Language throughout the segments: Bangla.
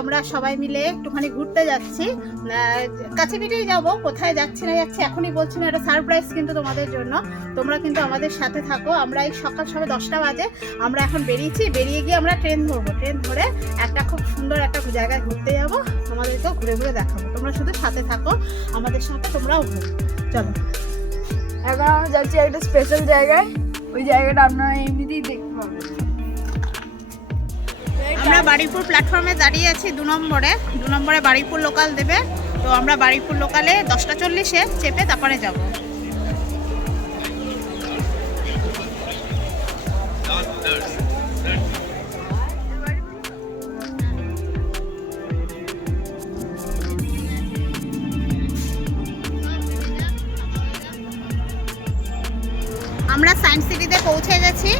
আমরা সবাই মিলে একটুখানি ঘুরতে যাচ্ছি। কাছে পিঠেই যাব, কোথায় যাচ্ছি না যাচ্ছি এখনই বলছি না, এটা সারপ্রাইজ কিন্তু তোমাদের জন্য। তোমরা কিন্তু আমাদের সাথে থাকো। আমরা এই সকাল সবাই দশটা বাজে, আমরা এখন বেরিয়েছি, বেরিয়ে গিয়ে আমরা ট্রেন ধরবো। ট্রেন ধরে একটা খুব সুন্দর একটা জায়গায় ঘুরতে যাব তোমাদেরকেও ঘুরে ঘুরে দেখাবো। তোমরা শুধু সাথে থাকো, আমাদের সাথে তোমরাও ঘুরো। চলো। এখন আমরা যাচ্ছি একটা স্পেশাল জায়গায়। ওই জায়গাটা আপনারা এমনিতেই দেখতে পাবেন। আমরা বাড়িপুর প্ল্যাটফর্মে দাঁড়িয়ে আছি দু নম্বরে। দু নম্বরে বাড়িপুর লোকাল দেবে। তো আমরা বাড়িপুর লোকালে দশটা চল্লিশে চেপে তারপরে যাব। আমরা সায়েন্স সিটিতে পৌঁছে গেছি।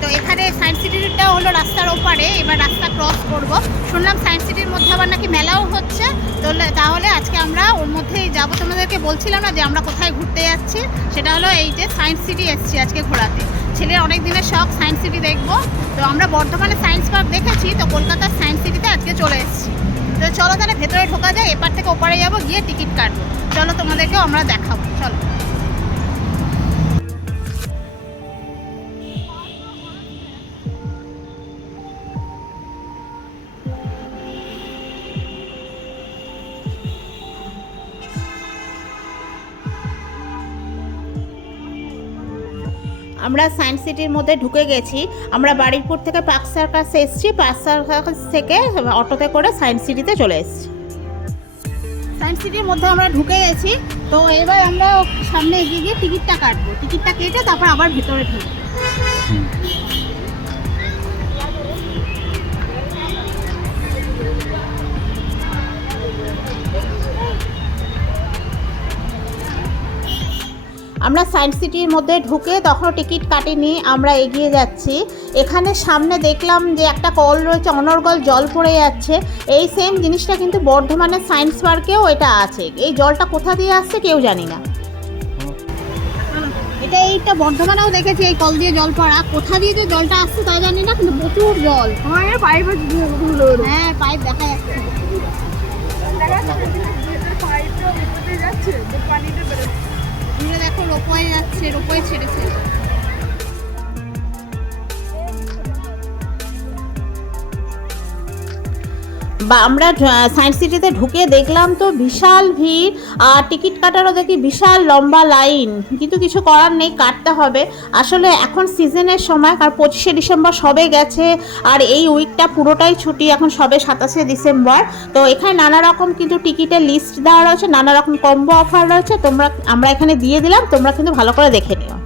তো এখানে সায়েন্স সিটিটা হলো রাস্তার ওপারে। এবার রাস্তা ক্রস করব। শুনলাম সায়েন্স সিটির মধ্যে আবার নাকি মেলাও হচ্ছে। তাহলে তাহলে আজকে আমরা ওর মধ্যেই যাব। তোমাদেরকে বলছিলাম না যে আমরা কোথায় ঘুরতে যাচ্ছি? সেটা হলো এই যে সায়েন্স সিটি এসছি আজকে ঘোরাতে। ছেলের অনেক দিনের শখ সায়েন্স সিটি দেখব। তো আমরা বর্ধমানে সায়েন্স পার্ক দেখেছি। তো কলকাতার সায়েন্স সিটিতে আজকে চলে এসেছি। তো চলো তাহলে ভেতরে ঢোকা যায়, এপার থেকে ওপারে যাব, গিয়ে টিকিট কাটবো। চলো তোমাদেরকেও আমরা দেখাবো। চলো। আমরা সায়েন্স সিটির মধ্যে ঢুকে গেছি। আমরা বাড়িপুর থেকে পার্ক সার্কাস এসেছি। পার্ক সার্কাস থেকে অটোতে করে সায়েন্স সিটিতে চলে এসেছি। সায়েন্স সিটির মধ্যে আমরা ঢুকে গেছি। তো এবার আমরা সামনে এগিয়ে গিয়ে টিকিটটা কাটবো। টিকিটটা কেটে তারপর আবার ভিতরে ঢুকবো। আমরা সায়েন্স সিটির মধ্যে ঢুকে তখন টিকিট কাটিনি আমরা এগিয়ে যাচ্ছি। এখানে সামনে দেখলাম যে একটা কল রয়েছে অনর্গল জল পড়ে যাচ্ছে। এই সেম জিনিসটা কিন্তু বর্ধমানের সায়েন্স পার্কেও এটা আছে। এই জলটা কোথা দিয়ে আসছে কেউ জানি না। এটা এইটা বর্ধমানেও দেখেছি এই কল দিয়ে জল পড়া। কোথা দিয়ে যে জলটা আসছে তা জানি না কিন্তু প্রচুর জল। আমার পাইপ হ্যাঁ পাইপ দেখা যাচ্ছে। পাইপটা যাচ্ছে পানিটা বেরোচ্ছে দূরে দেখো রোপওয়ে যাচ্ছে রোপওয়ে ছেড়েছে বা আমরা সায়েন্স সিটিতে ঢুকে দেখলাম তো বিশাল ভিড়, আর টিকিট কাটারও দেখি বিশাল লম্বা লাইন। কিন্তু কিছু করার নেই, কাটতে হবে। আসলে এখন সিজনের সময় আর পঁচিশে ডিসেম্বর সবে গেছে, আর এই উইকটা পুরোটাই ছুটি এখন সবে সাতাশে ডিসেম্বর। তো এখানে নানা রকম কিন্তু টিকিটের লিস্ট দেওয়া রয়েছে, নানা রকম কম্বো অফার রয়েছে। তোমরা, আমরা এখানে দিয়ে দিলাম, তোমরা কিন্তু ভালো করে দেখে নিও।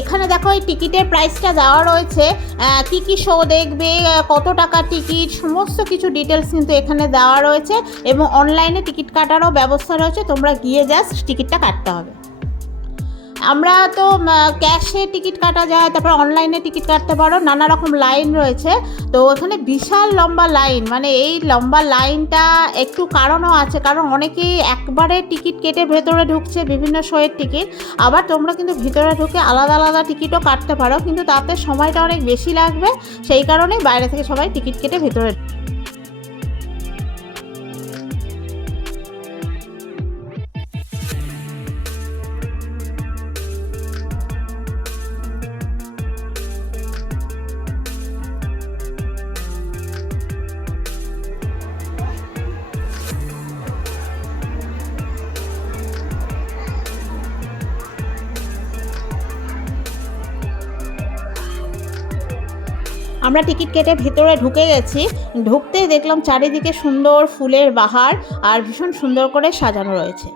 এখানে দেখো এই টিকিটের প্রাইসটা দেওয়া রয়েছে। কী কি শো দেখবে কত টাকা টিকিট, সমস্ত কিছু ডিটেলস কিন্তু এখানে দেওয়া রয়েছে এবং অনলাইনে টিকিট কাটারও ব্যবস্থা রয়েছে। তোমরা গিয়ে জাস্ট টিকিটটা কাটতে হবে। আমরা তো ক্যাশে টিকিট কাটা যায়, তারপর অনলাইনে টিকিট কাটতে পারো, নানা রকম লাইন রয়েছে। তো ওখানে বিশাল লম্বা লাইন মানে এই লম্বা লাইনটা একটু কারণও আছে, কারণ অনেকেই একবারে টিকিট কেটে ভেতরে ঢুকছে, বিভিন্ন শোয়ের টিকিট। আবার তোমরা কিন্তু ভিতরে ঢুকে আলাদা আলাদা টিকিটও কাটতে পারো, কিন্তু তাতে সময়টা অনেক বেশি লাগবে, সেই কারণে বাইরে থেকে সবাই টিকিট কেটে ভেতরে আমরা টিকিট কেটে ভেতরে ঢুকে গেছি। ঢুকতেই দেখলাম চারিদিকে সুন্দর ফুলের বাহার আর ভীষণ সুন্দর করে সাজানো রয়েছে।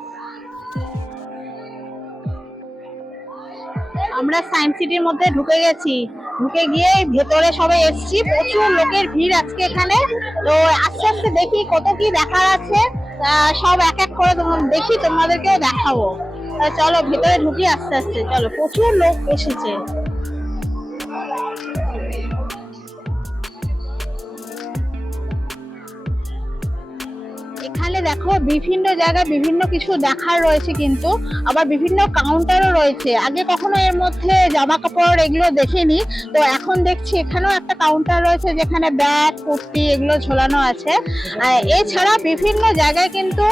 আমরা সায়েন্স সিটির মধ্যে ঢুকে গেছি। ঢুকে গিয়ে ভেতরে সবাই এসছি। প্রচুর লোকের ভিড় আজকে এখানে। তো আস্তে আস্তে দেখি কত কি দেখার আছে। সব এক এক করে দেখি তোমাদেরকেও দেখাবো। চলো ভেতরে ঢুকি আস্তে আস্তে। চলো, প্রচুর লোক এসেছে। এখানে দেখো বিভিন্ন জায়গায় বিভিন্ন কিছু দেখার রয়েছে কিন্তু, আবার বিভিন্ন কাউন্টারও রয়েছে। আগে কখনো এর মধ্যে জামা কাপড় এগুলো দেখিনি, তো এখন দেখছি এখানেও একটা কাউন্টার রয়েছে যেখানে ব্যাগ, কুর্তি এগুলো ঝোলানো আছে। এছাড়া বিভিন্ন জায়গায় কিন্তু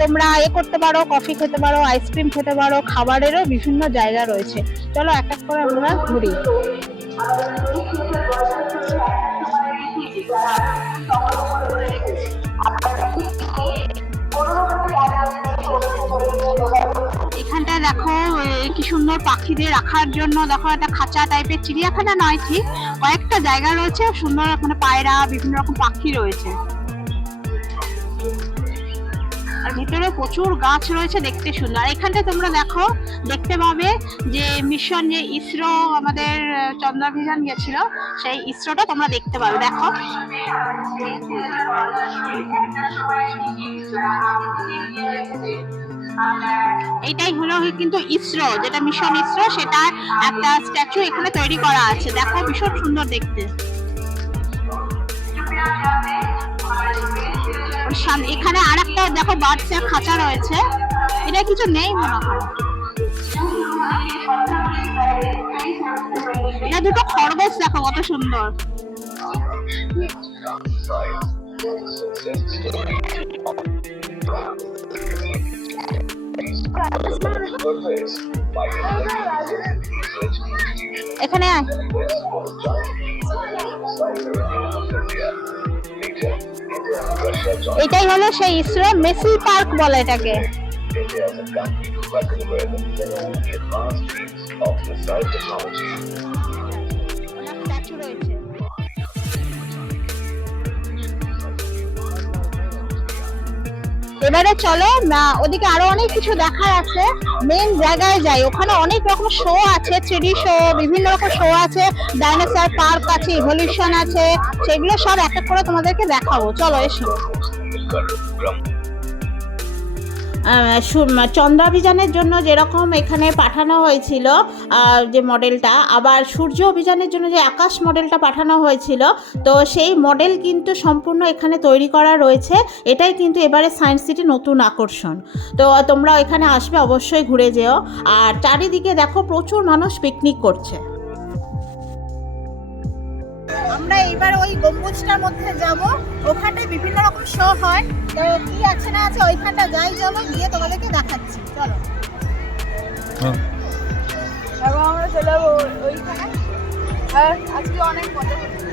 তোমরা এ করতে পারো কফি খেতে পারো আইসক্রিম খেতে পারো, খাবারেরও বিভিন্ন জায়গা রয়েছে। চলো এক এক করে আমরা ঘুরি। এখানটায় দেখো কি সুন্দর পাখিদের রাখার জন্য দেখো একটা খাঁচা টাইপের চিড়িয়াখানা নয় ঠিক? কয়েকটা জায়গা রয়েছে, সুন্দর ওখানে পায়রা, বিভিন্ন রকম পাখি রয়েছে। আর ভিতরে প্রচুর গাছ রয়েছে দেখতে সুন্দর। আর এখানটায় তোমরা দেখো, দেখতে পাবে যে মিশন যে ইসরো আমাদের চন্দ্রাভিযান গেছিল, সেই ইসরোটা তোমরা দেখতে পাবে, দেখো। এটাই হলো কিন্তু ইসরো, যেটা মিশন ইসরো, সেটা একটা স্ট্যাচু এখানে তৈরি করা আছে। দেখো, ভীষণ সুন্দর দেখতে। এখানে আর একটা দেখো, বাচ্চা খাঁচা রয়েছে। এটা কিছু নেই মনে হয়। এটা দুটো খরগোশ, দেখো, কত সুন্দর। এখানে আয়। এটাই হলো সেই ইসরো মেসি পার্ক বলে এটাকে। স্ট্যাচু রয়েছে। এবারে চলো, না, ওদিকে আরও অনেক কিছু দেখার আছে। মেন জায়গায় যাই, ওখানে অনেক রকম শো আছে থ্রিডি শো বিভিন্ন রকম শো আছে ডাইনোসর পার্ক আছে ইভলিউশন আছে, সেগুলো সব এক এক করে তোমাদেরকে দেখাবো। চলো, এসো। চন্দ্রাভিযানের জন্য যেরকম এখানে পাঠানো হয়েছিল যে মডেলটা, আবার সূর্য অভিযানের জন্য যে আকাশ মডেলটা পাঠানো হয়েছিল, তো সেই মডেল কিন্তু সম্পূর্ণ এখানে তৈরি করা রয়েছে। এটাই কিন্তু এবারে সায়েন্স সিটি নতুন আকর্ষণ। তো তোমরা এখানে আসবে, অবশ্যই ঘুরে যেও। আর চারিদিকে দেখো, প্রচুর মানুষ পিকনিক করছে। আমরা এইবার ওই গম্বুজটার মধ্যে যাব। ওখানটায় বিভিন্ন রকম শো হয়। তো কি আছে না আছে ওইখানটা যাই চলো গিয়ে তোমাদেরকে দেখাচ্ছি। চলো। এখন আমরা চলে যাব ওইখানে। আর আজকে অনেক মজা করছি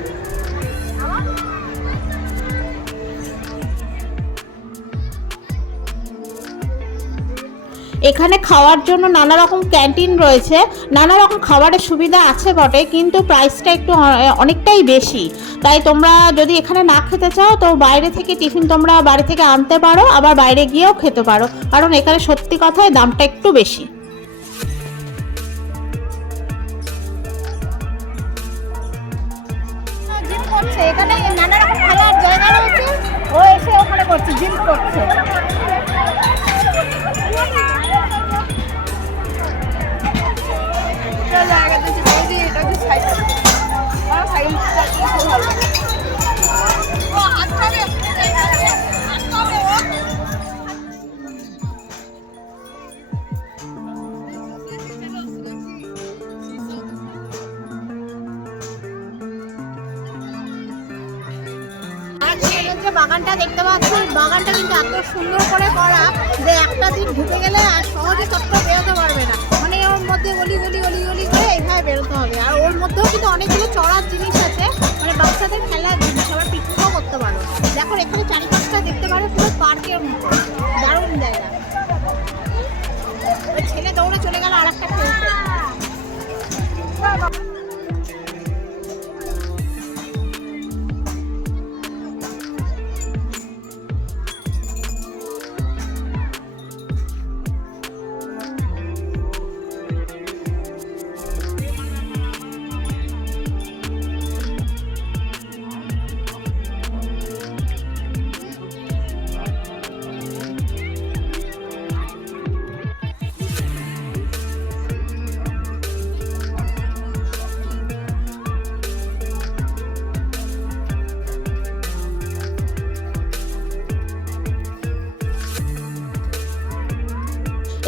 এখানে খাওয়ার জন্য নানা রকম ক্যান্টিন রয়েছে। নানা রকম খাবারের সুবিধা আছে বটে, কিন্তু প্রাইসটা একটু অনেকটাই বেশি। তাই তোমরা যদি এখানে না খেতে চাও, তো বাইরে থেকে টিফিন তোমরা বাড়ি থেকে আনতে পারো, আবার বাইরে গিয়েও খেতে পারো। কারণ এখানে সত্যি কথায় দামটা একটু বেশি। ও এসে ওখানে করছে করছে। বাগানটা দেখতে পাচ্ছি বাগানটা কিন্তু এত সুন্দর করে করা যে একটা দিন ঢুকে গেলে আর সহজে চট্ট বেরোতে পারবে না। মধ্যে গলি গলি গলি গলি। করে এইভাবে বেরোতে হবে। আর ওর মধ্যেও কিন্তু অনেকগুলো চড়ার জিনিস আছে। মানে বাচ্চাদের খেলার জিনিস।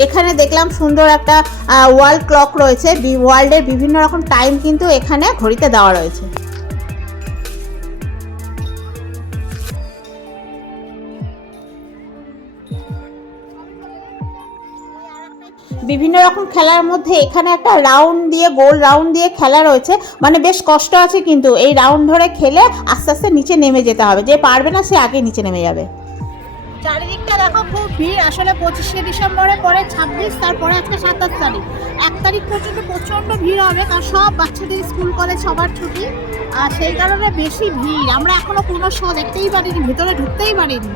এখানে দেখলাম সুন্দর একটা ওয়ার্ল্ড ক্লক রয়েছে। ওয়ার্ল্ডের বিভিন্ন রকম টাইম কিন্তু এখানে ঘড়িতে দেওয়া রয়েছে। বিভিন্ন রকম খেলার মধ্যে এখানে একটা রাউন্ড দিয়ে গোল রাউন্ড দিয়ে খেলা রয়েছে। মানে বেশ কষ্ট আছে কিন্তু, এই রাউন্ড ধরে খেলে আস্তে আস্তে নিচে নেমে যেতে হবে। যে পারবে না, সে আগে নিচে নেমে যাবে। চারিদিকটা দেখো খুব ভিড়। আসলে পঁচিশে ডিসেম্বরে পরে ছাব্বিশ, তারপরে আজকে সাতাশ তারিখ। এক তারিখ পর্যন্ত প্রচণ্ড ভিড় হবে, কারণ সব বাচ্চাদের স্কুল, কলেজ সবার ছুটি। আর সেই কারণে বেশি ভিড়। আমরা এখনও কোনো শো দেখতেই পারিনি, ভিতরে ঢুকতেই পারিনি।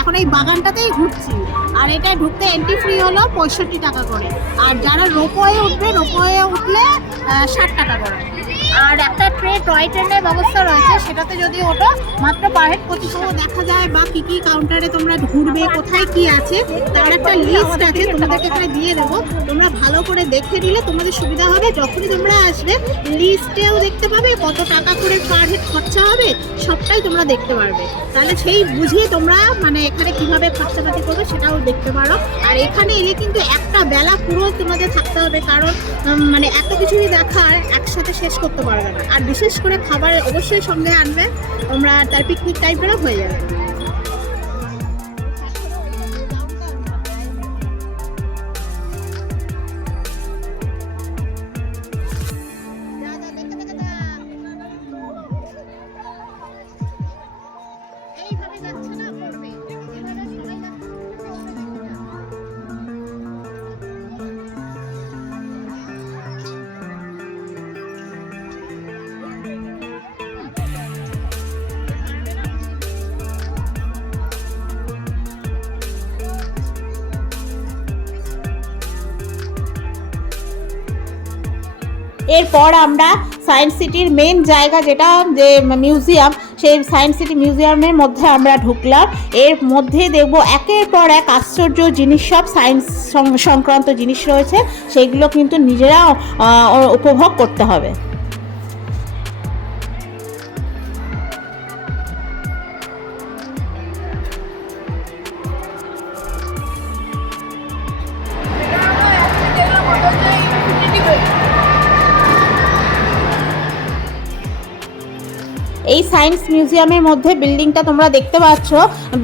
এখন এই বাগানটাতেই ঘুরছি। আর এটা ঢুকতে এন্ট্রি ফ্রি হলো পঁয়ষট্টি টাকা করে। আর যারা রোপওয়ে উঠবে, রোপওয়ে উঠলে ষাট টাকা করে। আর একটা ট্রেন টয় ট্রেনের ব্যবস্থা রয়েছে সেটাতে যদি ওঠো মাত্র পার হেড দেখা যায় বা কি কি কাউন্টারে তোমরা ঘুরবে কোথায় কি আছে তার একটা লিস্ট আছে তোমাদেরকে এখানে দিয়ে দেবো। তোমরা ভালো করে দেখে নিলে তোমাদের সুবিধা হবে। যখনই তোমরা আসবে লিস্টেও দেখতে পাবে কত টাকা করে পার হেড খরচা হবে সবটাই তোমরা দেখতে পারবে। তাহলে সেই বুঝিয়ে তোমরা মানে এখানে কীভাবে খরচাপাতি করবে সেটাও দেখতে পারো। আর এখানে এলে কিন্তু একটা বেলা পুরো তোমাদের থাকতে হবে কারণ মানে এত কিছুই দেখার একসাথে শেষ করতে পারবে না। আর বিশেষ করে খাবার অবশ্যই সঙ্গে আনবে। আমরা তার পিকনিক টাইপেরও হয়ে যাবে। এরপর আমরা সায়েন্স সিটির মেন জায়গা যেটা, যে মিউজিয়াম সেই সায়েন্স সিটি মিউজিয়ামের মধ্যে আমরা ঢুকলাম। এর মধ্যে দেখব একের পর এক আশ্চর্য জিনিস, সব সায়েন্স সংক্রান্ত জিনিস রয়েছে। সেগুলো কিন্তু নিজেরা উপভোগ করতে হবে। সায়েন্স মিউজিয়ামের মধ্যে বিল্ডিংটা তোমরা দেখতে পাচ্ছ।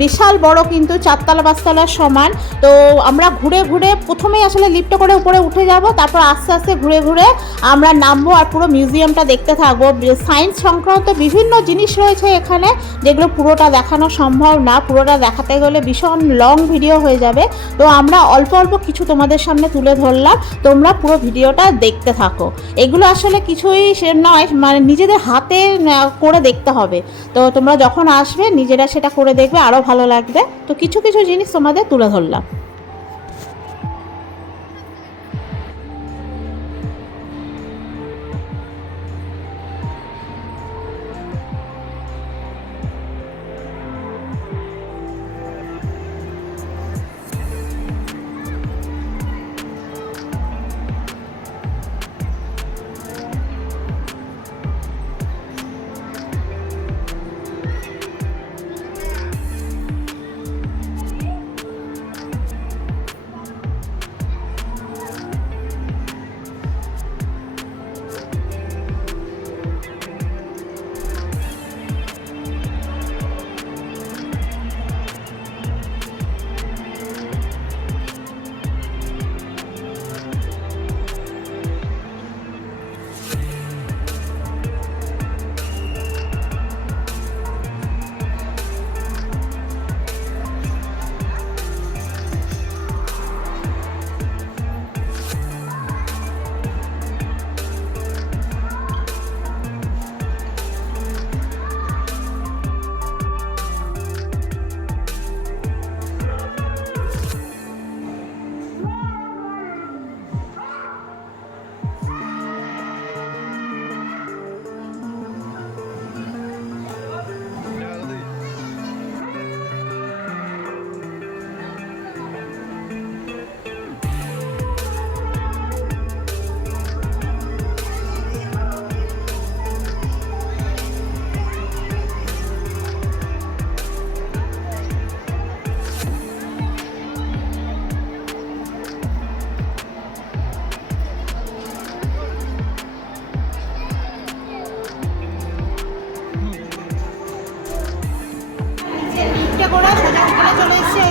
বিশাল বড় কিন্তু চারতলা পাঁচতলার সমান। তো আমরা ঘুরে ঘুরে প্রথমেই আসলে লিফটে করে উপরে উঠে যাব, তারপর আস্তে আস্তে ঘুরে ঘুরে আমরা নামবো আর পুরো মিউজিয়ামটা দেখতে থাকব। সায়েন্স সংক্রান্ত বিভিন্ন জিনিস রয়েছে এখানে, যেগুলো পুরোটা দেখানো সম্ভব না। পুরোটা দেখাতে গেলে ভীষণ লং ভিডিও হয়ে যাবে। তো আমরা অল্প অল্প কিছু তোমাদের সামনে তুলে ধরলাম। তোমরা পুরো ভিডিওটা দেখতে থাকো। এগুলো আসলে কিছুই সে নয় মানে নিজেদের হাতে করে দেখতে হবে। তো তোমরা যখন আসবে, নিজেরা সেটা করে দেখবে আরও ভালো লাগবে। তো কিছু কিছু জিনিস তোমাদের তুলে ধরলাম।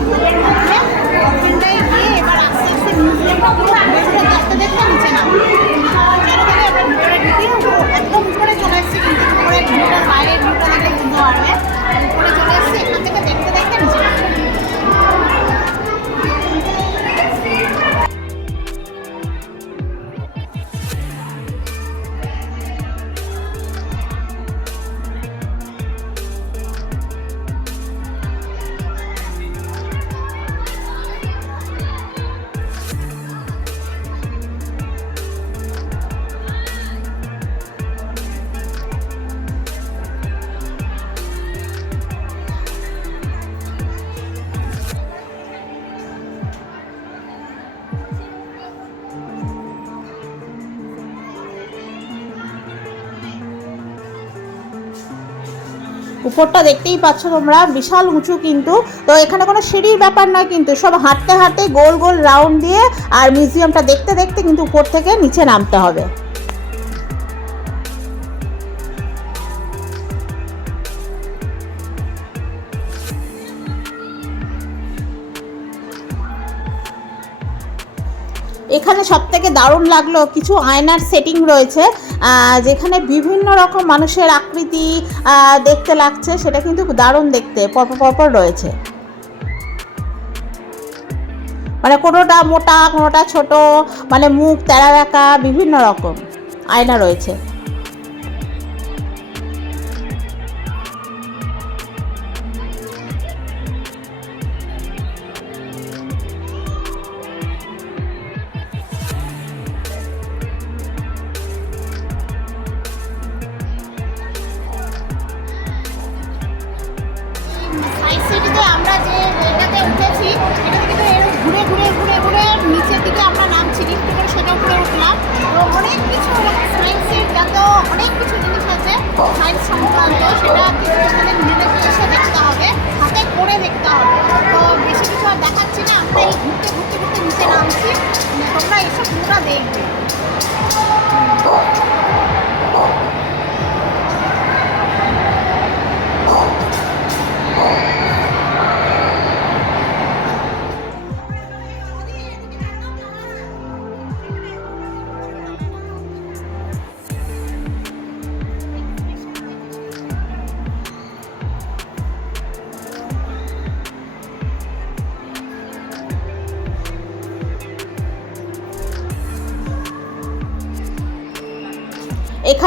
স্কুলের গিয়ে এবার আস্তে আস্তে নিউজিল্যান্ডটা পুরো ঘুরে একদম উপরে চলে এসেছি কিন্তু উপরে ভিউটার উপরটা দেখতেই পাচ্ছ তোমরা, বিশাল উঁচু কিন্তু। তো এখানে কোনো সিঁড়ির ব্যাপার নয় কিন্তু, সব হাঁটতে হাঁটতে গোল গোল রাউন্ড দিয়ে আর মিউজিয়ামটা দেখতে দেখতে কিন্তু উপর থেকে নিচে নামতে হবে। এখানে সব থেকে দারুণ লাগল, কিছু আয়নার সেটিং রয়েছে। যেখানে বিভিন্ন রকম মানুষের আকৃতি দেখতে লাগছে, সেটা কিন্তু দারুণ দেখতে, পরপর পরপর রয়েছে। মানে কোনোটা মোটা, কোনোটা ছোট মানে মুখ তেরা রাখা বিভিন্ন রকম আয়না রয়েছে।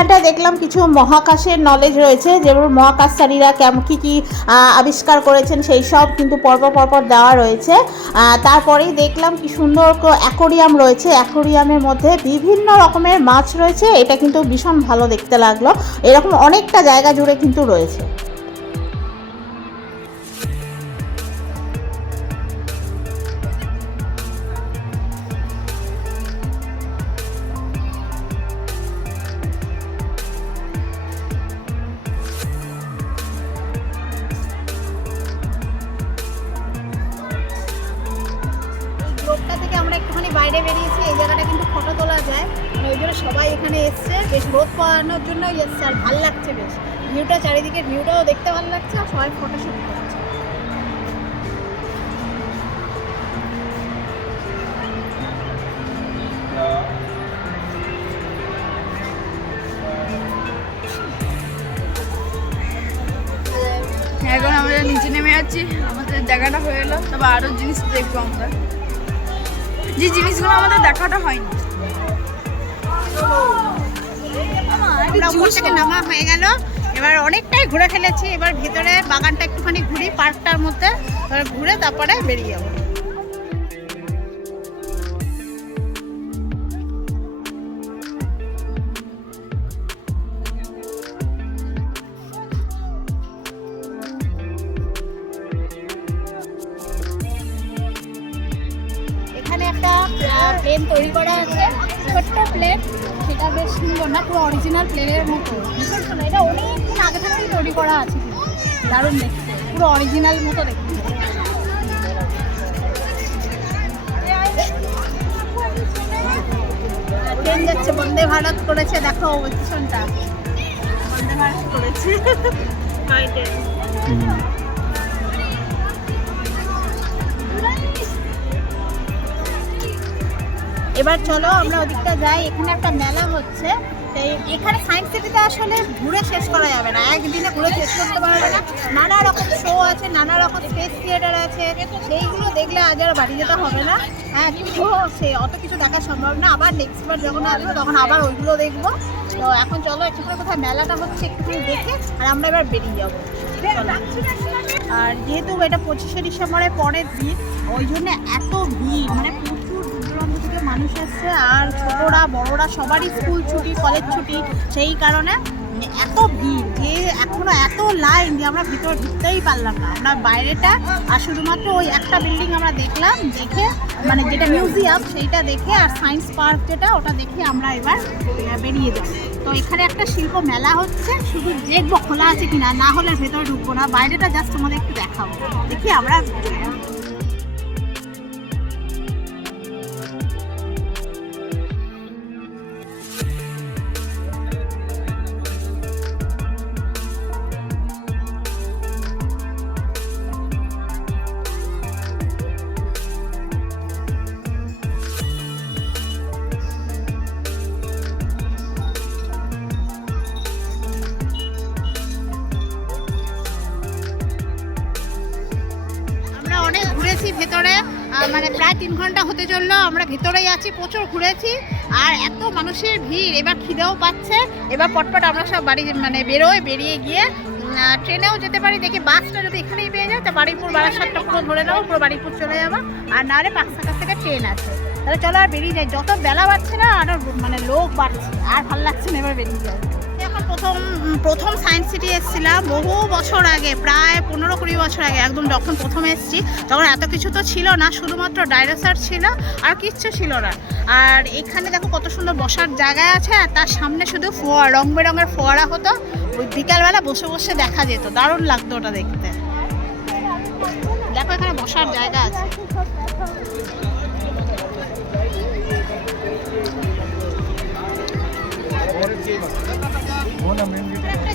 এখানটায় দেখলাম কিছু মহাকাশের নলেজ রয়েছে, যেমন মহাকাশচারীরা কেমন কী কী আবিষ্কার করেছেন সেই সব কিন্তু পরপর পরপর দেওয়া রয়েছে। তারপরেই দেখলাম কি সুন্দর অ্যাকোরিয়াম রয়েছে। অ্যাকোরিয়ামের মধ্যে বিভিন্ন রকমের মাছ রয়েছে। এটা কিন্তু ভীষণ ভালো দেখতে লাগল। এরকম অনেকটা জায়গা জুড়ে কিন্তু রয়েছে। পাওয়ানোর জন্যই এসছে আর ভালো লাগছে বেশ। ভিউটা চারিদিকে ভিউটাও দেখতে ভালো লাগছে আর সবাই ফটোশ্যুট করছে। এখন আমরা নিচে নেমে যাচ্ছি, আমাদের জায়গাটা হয়ে গেলো তবে আরও জিনিস দেখব আমরা। যে জিনিসগুলো আমাদের দেখাটা হয়নি। আমরা উপর থেকে নামা হয়ে গেল। এবার অনেকটাই ঘুরে ফেলেছি। এবার ভিতরে বাগানটা একটুখানি ঘুরি পার্কটার মধ্যে। ঘুরে তারপরে বেরিয়ে যাব। সুন্দর না পুরো অরিজিনাল প্লেনের মতো। ভীষণ সুন্দর এটা অনেকদিন আগে থেকেই তৈরি করা আছে। দারুণ দেখতে পুরো অরিজিনাল মতো দেখতে। ট্রেন যাচ্ছে বন্দে ভারত করেছে দেখো স্টেশনটা বন্দে ভারত করেছে। ট্রেন এবার চলো আমরা ওদিকটা যাই। এখানে একটা মেলা হচ্ছে। তো এই- এখানে সায়েন্স সিটিতে আসলে ঘুরে শেষ করা যাবে না। একদিনে ঘুরে শেষ করতে পারবে না। নানা রকম শো আছে, নানা রকম স্পেস থিয়েটার আছে। সেইগুলো দেখলে আজ আর বাড়ি যেতে হবে না। হ্যাঁ কিন্তু সে অত কিছু দেখা সম্ভব না। আবার নেক্সট বার যখন আসব, তখন আবার ওইগুলো দেখব। তো এখন চলো, একটুখানি কোথায় মেলাটা হচ্ছে একটুখানি দেখে, আর আমরা এবার বেরিয়ে যাব। আর যেহেতু এটা পঁচিশে ডিসেম্বরের পরের দিন, ওই জন্য এত ভিড় মানে থেকে মানুষ আসছে আর ছোটরা, বড়রা সবারই স্কুল ছুটি, কলেজ ছুটি। সেই কারণে এত ভিড় যে এখনও এত লাইন যে আমরা ভিতরে ঢুকতেই পারলাম না। আমরা বাইরেটা আর শুধুমাত্র ওই একটা বিল্ডিং আমরা দেখলাম, দেখে মানে যেটা মিউজিয়াম সেইটা দেখে আর সায়েন্স পার্ক যেটা, ওটা দেখে আমরা এবার বেরিয়ে যাব তো এখানে একটা শিল্প মেলা হচ্ছে, শুধু দেখব খোলা আছে কিনা, না হলে ভেতরে ঢুকবো না। বাইরেটা জাস্ট তোমাদের একটু দেখাবো। দেখি আমরা ভেতরেই আছি, প্রচুর ঘুরেছি, আর এত মানুষের ভিড়, এবার খিদেও পাচ্ছে। এবার পটপট আমরা সব বাড়ি মানে বেরোয় বেরিয়ে গিয়ে ট্রেনেও যেতে পারি। দেখি বাসটা যদি এখানেই পেয়ে যায়, তা বাড়িপুর, বারাসাতটা পুরো ধরে নেব, পুরো বাড়িপুর চলে যাব। আর নাহলে পাঁচশাখার থেকে ট্রেন আছে। তাহলে চলো আর বেরিয়ে যাই। যত বেলা বাড়ছে না আরও মানে লোক বাড়ছে। আর ভালো লাগছে না এবার বেরিয়ে এখন প্রথম প্রথম সায়েন্স সিটি এসেছিলাম বহু বছর আগে, প্রায় পনেরো কুড়ি বছর আগে, একদম যখন প্রথম এসেছি, তখন এত কিছু তো ছিল না, শুধুমাত্র ডাইনোসর ছিল আর কিচ্ছু ছিল না। আর এখানে দেখো কত সুন্দর বসার জায়গা আছে, আর তার সামনে শুধু ফোয়া রং বেরঙের ফোয়ারা হতো। ওই বিকালবেলা বসে বসে দেখা যেত, দারুণ লাগতো ওটা দেখতে। দেখো এখানে বসার জায়গা আছে। একটা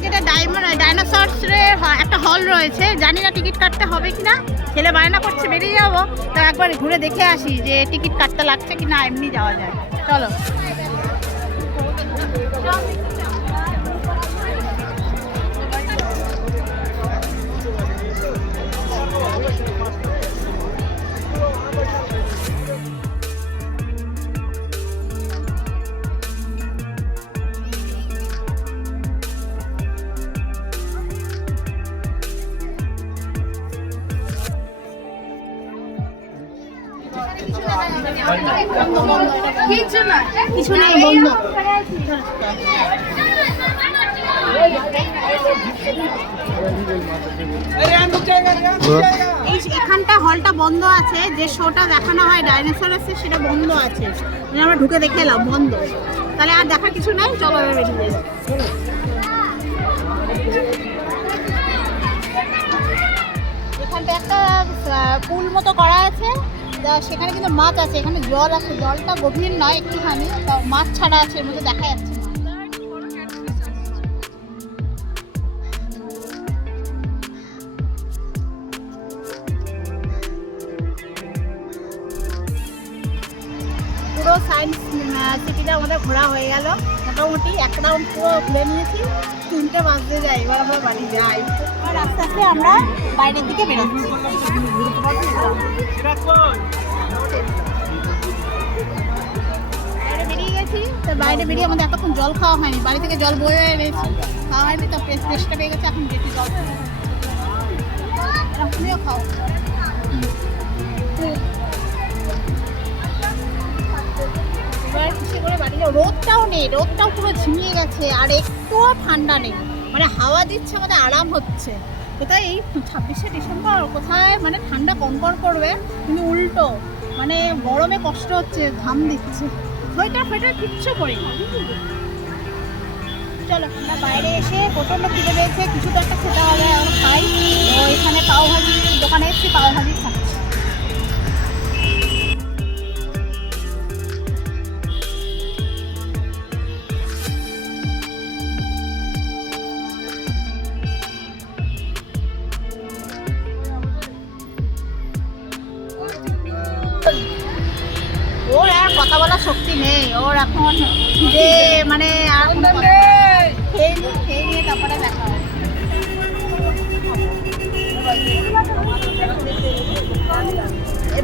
যেটা ডায়মন্ড ডাইনোসরসের একটা হল রয়েছে। জানি না টিকিট কাটতে হবে কি না ছেলে বায়না করছে, বেরিয়ে যাব। তো একবার ঘুরে দেখে আসি যে টিকিট কাটতে লাগছে কি না এমনি যাওয়া যায়। চলো। কিছু না কিছু নেই বন্ধ এখানটা হলটা বন্ধ আছে, যে শোটা দেখানো হয় ডাইনোসরাসের সেটা বন্ধ আছে। মানে আমরা ঢুকে দেখে এলাম, বন্ধ। তাহলে আর দেখার কিছু নাই, চলো এবার এখানটা একটা পুল মতো করা আছে। সেখানে কিন্তু মাছ আছে, এখানে জল আছে, জলটা গভীর নয় একটুখানি মাছ ছাড়া আছে, এর মধ্যে দেখা যাচ্ছে। পুরো আমাদের ঘোরা হয়ে গেল। মোটামুটি এক রাউন্ড পুরো নিয়েছি। তিনটে বাজতে যাই এবার বাড়ি যাই। আর আস্তে আস্তে আমরা বাইরের দিকে বেরোচ্ছি। বেরিয়ে গেছি, তো বাইরে বেরিয়ে আমাদের এতক্ষণ জল খাওয়া হয়নি। বাড়ি থেকে জল বয়ে এনেছি। খাওয়া হয়নি তো পেস্ট পেস্টটা পেয়ে গেছে, এখন বেশি জল তুমিও খাও এবার রোদটাও নেই, রোদটাও পুরো ঝিমিয়ে গেছে, আর একটুও ঠান্ডা নেই। মানে হাওয়া দিচ্ছে, আমাদের আরাম হচ্ছে। কোথায় এই ছাব্বিশে ডিসেম্বর কোথায় মানে ঠান্ডা কনকন করবে কিন্তু উল্টো মানে গরমে কষ্ট হচ্ছে, ঘাম দিচ্ছে। সোয়েটার ফোয়েটার কিচ্ছু পড়িনি চলো, আমরা বাইরে এসে প্রচণ্ড খিদে পেয়েছে, কিছু তো একটা খেতে হবে, আমরা খাই। তো এখানে পাও ভাজি দোকানে এসেছি পাও নেই ওর এখন যে মানে আর খেয়ে খেয়ে নিয়ে তারপরে দেখা হবে।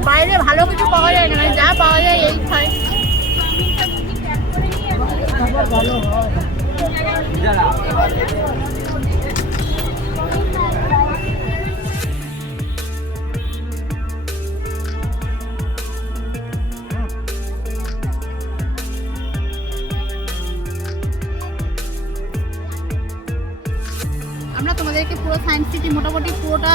বাইরে ভালো কিছু পাওয়া যায় না মানে যা পাওয়া যায় এই খাই আমরা তোমাদেরকে পুরো সায়েন্স সিটি মোটামুটি পুরোটা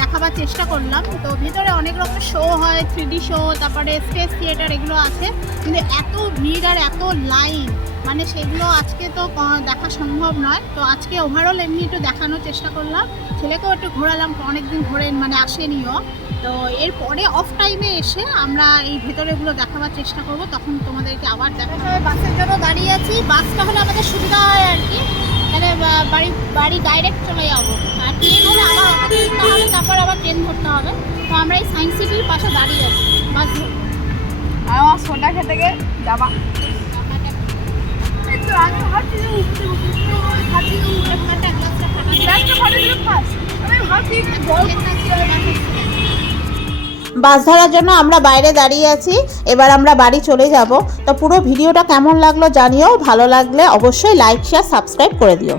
দেখাবার চেষ্টা করলাম। তো ভিতরে অনেক রকমের শো হয় থ্রি শো তারপরে স্পেস থিয়েটার এগুলো আছে। কিন্তু এত ভিড় আর এত লাইন মানে সেগুলো আজকে তো দেখা সম্ভব নয়। তো আজকে ওভারঅল এমনি একটু দেখানোর চেষ্টা করলাম। ছেলেকেও একটু ঘোরালাম, অনেকদিন ঘোরে মানে আসেনিও। তো এরপরে অফ টাইমে এসে আমরা এই ভেতরেগুলো দেখাবার চেষ্টা করব। তখন তোমাদেরকে আবার দেখা বাসের জন্য দাঁড়িয়ে আছি। বাসটা হলে আমাদের সুবিধা হয় আর কি। বা- বাড়ি বাড়ি ডাইরেক্ট চলে যাব। আর ট্রেন হলে আবার অটো ধরতে হবে তারপর আবার ট্রেন ধরতে হবে। তো আমরা এই সায়েন্স সিটির পাশে দাঁড়িয়ে আছি বাস। আমার সোনা খেতে গিয়ে তো আমি ভাবছি যে উঠতে ভাবছি যে এরকম একটা গ্লাসটা ছিল। গ্লাসটা ফাটে দিলে ফাঁস আমি ভাবছি যে জল বাস ধরার জন্য আমরা বাইরে দাঁড়িয়ে আছি। এবার আমরা বাড়ি চলে যাব। তো পুরো ভিডিওটা কেমন লাগল জানিও। ভালো লাগলে অবশ্যই লাইক শেয়ার সাবস্ক্রাইব করে দিও।